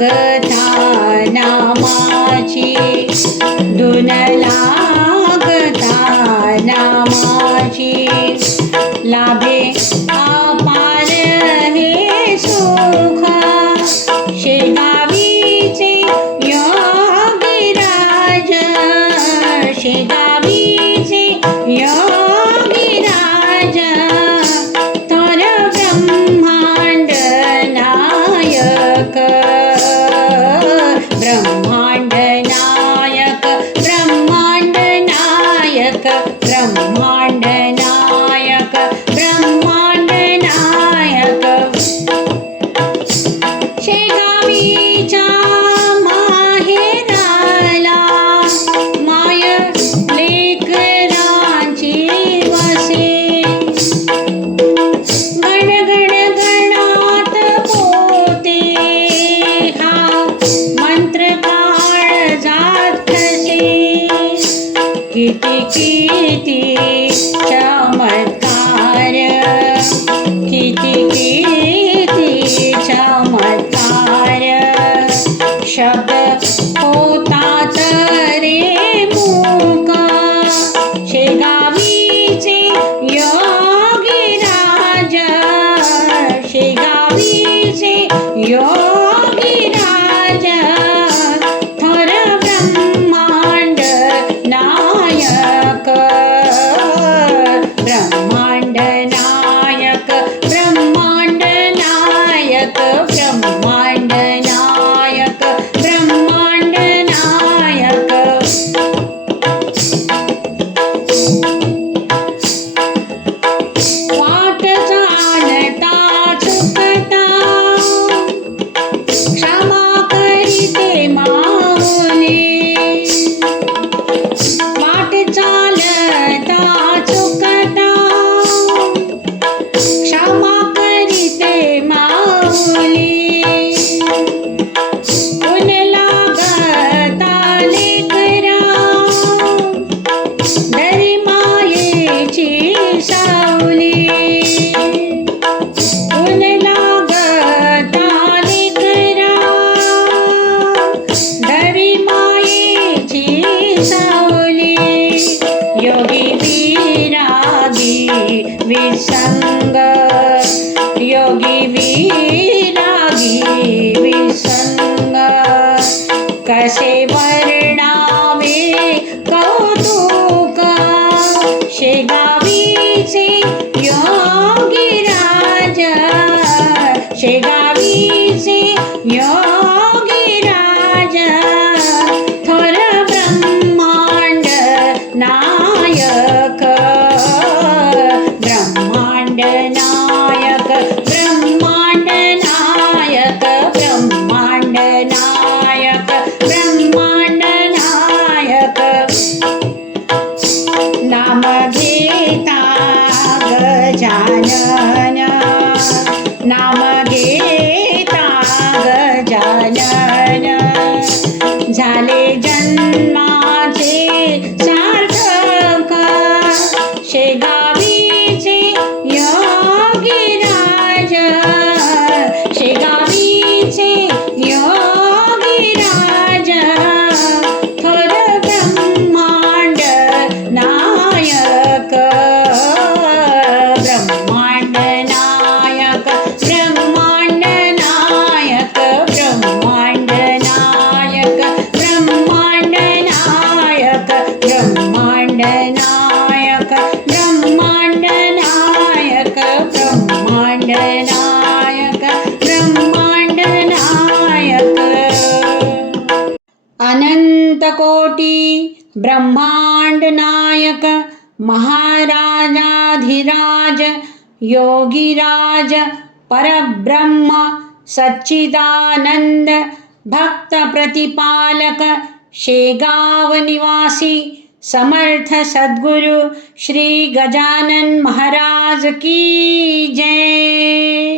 लागता नामाची धुन लागता नामाची लाभे आपा नायक ब्रह्माण्ड नायक ब्रह्माण्ड नायक शेगावीच्या विसंग योगी विरागी विसंग कसे वर्णावे कौतुक? शेगा nya nya nya nama ब्रह्मांड नायक महाराजाधिराज, योगिराज, परब्रह्म, सच्चिदानंद, भक्त प्रतिपालक, शेगाव निवासी, समर्थ सद्गुरु, श्री गजानन महाराज की जय।